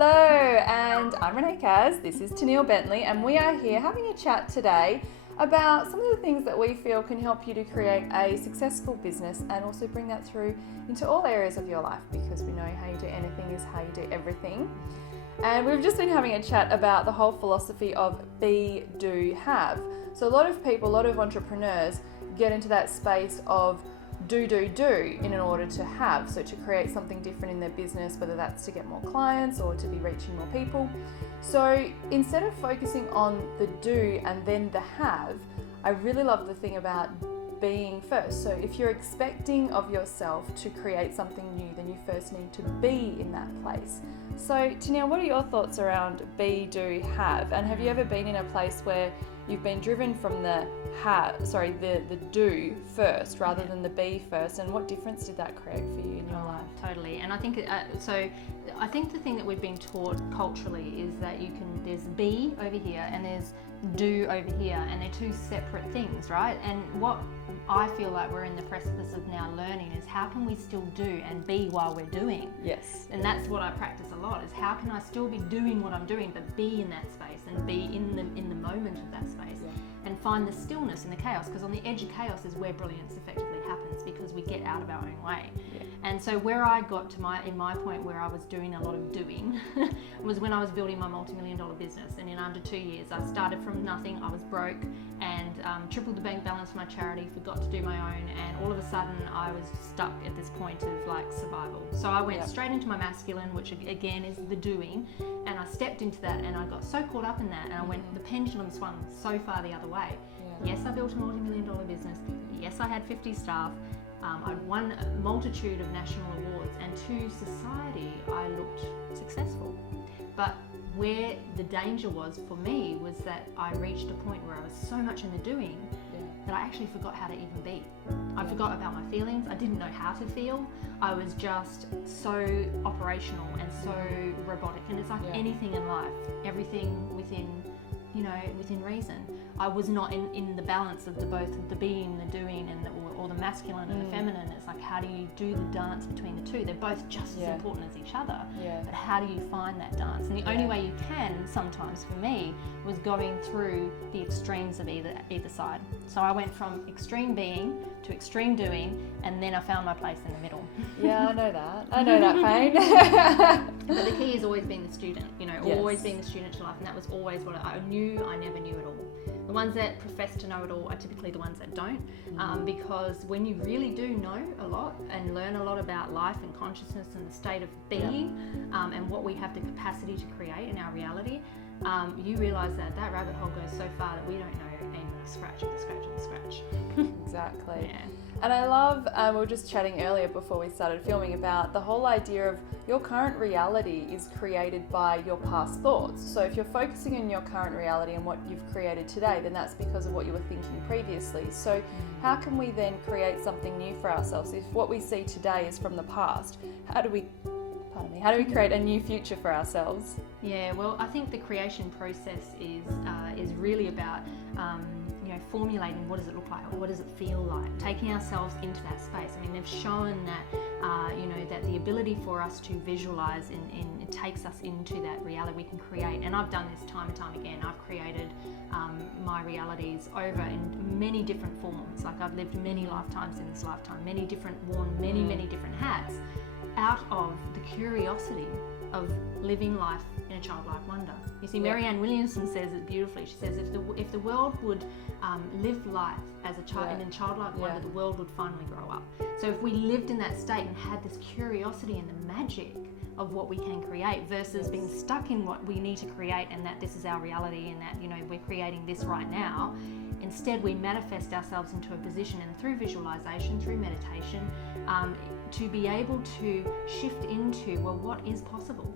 Hello, and I'm Renee Kacz, this is Tenille Bentley, and we are here having a chat today about some of the things that we feel can help you to create a successful business and also bring that through into all areas of your life, because we know how you do anything is how you do everything. And we've just been having a chat about the whole philosophy of be, do, have. So a lot of people, a lot of entrepreneurs get into that space of do in order to have, so to create something different in their business, whether that's to get more clients or to be reaching more people. So instead of focusing on the do and then the have, I really love the thing about being first. So if you're expecting of yourself to create something new, then you first need to be in that place. So Tenille, what are your thoughts around be, do, have? And have you ever been in a place where you've been driven from the do first rather than the be first, and what difference did that create for you in your life? Totally. And I think I think the thing that we've been taught culturally is that there's be over here and there's do over here, and they're two separate things, right? And what I feel like we're in the precipice of now learning is how can we still do and be while we're doing? Yes. And that's what I practice a lot, is how can I still be doing what I'm doing but be in that space and be in the moment of that space. Yeah. And find the stillness in the chaos, because on the edge of chaos is where brilliance effectively happens, because we get out of our own way. Yeah. And so where I got to my point where I was doing a lot of doing was when I was building my multi-million-dollar business. And in under 2 years, I started from nothing. I was broke and tripled the bank balance for my charity, forgot to do my own, and all of a sudden I was stuck at this point of like survival. So I went straight into my masculine, which again is the doing, and I stepped into that and I got so caught up in that, and I went, the pendulum swung so far the other way. Yes, I built a multi-million-dollar business. Yes, I had 50 staff. I'd won a multitude of national awards, and to society I looked successful. But where the danger was for me was that I reached a point where I was so much in the doing that I actually forgot how to even be. I forgot about my feelings. I didn't know how to feel. I was just so operational and so robotic. And it's like anything in life, everything within reason. I was not in the balance of both the being, the doing, and or the masculine and the feminine. It's like, how do you do the dance between the two? They're both just as important as each other. But how do you find that dance? And the only way you can, sometimes for me, was going through the extremes of either side. So I went from extreme being to extreme doing, and then I found my place in the middle. Yeah, I know that pain. But the key has always been the student, always being the student to life, and that was always what I knew. I never knew it all. The ones that profess to know it all are typically the ones that don't, because when you really do know a lot and learn a lot about life and consciousness and the state of being, and what we have the capacity to create in our reality, you realise that rabbit hole goes so far that we don't know a scratch of the scratch of the scratch. Exactly. Yeah. And I love, we were just chatting earlier before we started filming about the whole idea of your current reality is created by your past thoughts. So if you're focusing on your current reality and what you've created today, then that's because of what you were thinking previously. So how can we then create something new for ourselves? If what we see today is from the past, how do we create a new future for ourselves? Yeah, well, I think the creation process is really about formulating what does it look like, or what does it feel like, taking ourselves into that space. I mean, they've shown that that the ability for us to visualize and it takes us into that reality we can create. And I've done this time and time again. I've created my realities over in many different forms. Like, I've lived many lifetimes in this lifetime, worn many different hats, out of the curiosity of living life in a childlike wonder. You see, Marianne Williamson says it beautifully. She says, if the world would live life as a child in a childlike wonder, the world would finally grow up. So if we lived in that state and had this curiosity and the magic of what we can create, versus being stuck in what we need to create and that this is our reality and that we're creating this right now, instead we manifest ourselves into a position, and through visualization, through meditation, to be able to shift into, well, what is possible?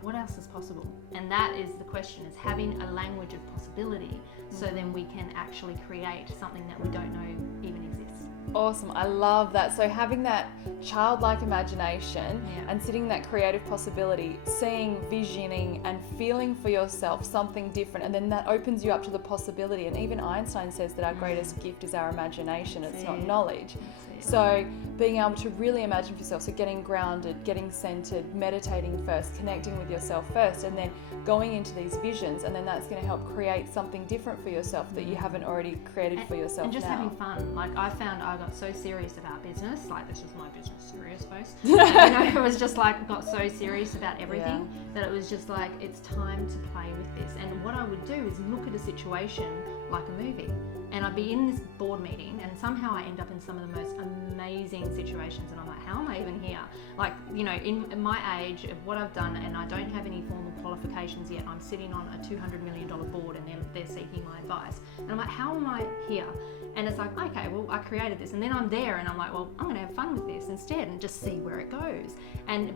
What else is possible? And that is the question, is having a language of possibility, so then we can actually create something that we don't know even exists. Awesome, I love that. So having that childlike imagination and sitting in that creative possibility, seeing, visioning and feeling for yourself something different, and then that opens you up to the possibility. And even Einstein says that our greatest gift is our imagination, it's not knowledge. So being able to really imagine for yourself, so getting grounded, getting centered, meditating first, connecting with yourself first, and then going into these visions, and then that's going to help create something different for yourself that you haven't already created for yourself. And just now. having fun. Like I found I got so serious about business, like this was my business serious face. You know, it was just like got so serious about everything that it was just like, it's time to play with this. And what I would do is look at a situation like a movie. And I'd be in this board meeting and somehow I end up in some of the most amazing situations and I'm like, how am I even here? Like, you know, in my age of what I've done, and I don't have any formal qualifications yet, I'm sitting on a $200 million board and they're seeking my advice. And I'm like, how am I here? And it's like, okay, well, I created this. And then I'm there and I'm like, well, I'm going to have fun with this instead and just see where it goes.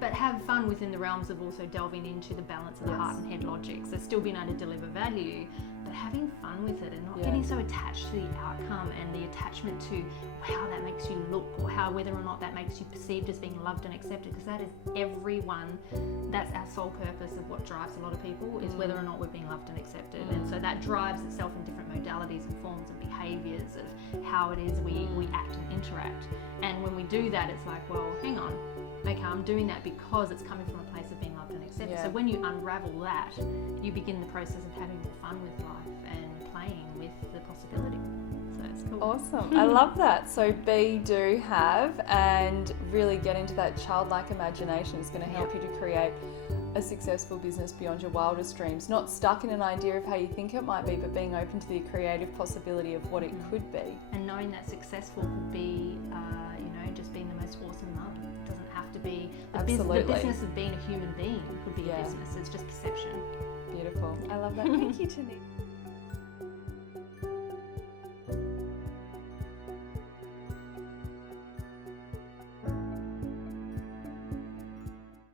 But have fun within the realms of also delving into the balance of the heart and head logic. So still being able to deliver value, but having fun with it and not getting so attached to the outcome and the attachment to how that makes you look or how whether or not that makes you perceived as being loved and accepted, because that is everyone. That's our sole purpose of what drives a lot of people, is whether or not we're being loved and accepted. And so that drives itself in different modalities and forms and behaviours of how it is we act and interact. And when we do that, it's like, well, hang on, okay, I'm doing that because it's coming from a place of being loved and accepted. So when you unravel that, you begin the process of having more fun with life and playing with the possibility. So it's cool. Awesome. I love that. So be, do, have, and really get into that childlike imagination. It's going to help you to create a successful business beyond your wildest dreams. Not stuck in an idea of how you think it might be, but being open to the creative possibility of what it could be. And knowing that successful could be, just being the most awesome mum. It doesn't have to be the business of being a human being. Could be a business. It's just perception. Beautiful. I love that. Thank you, Tenille.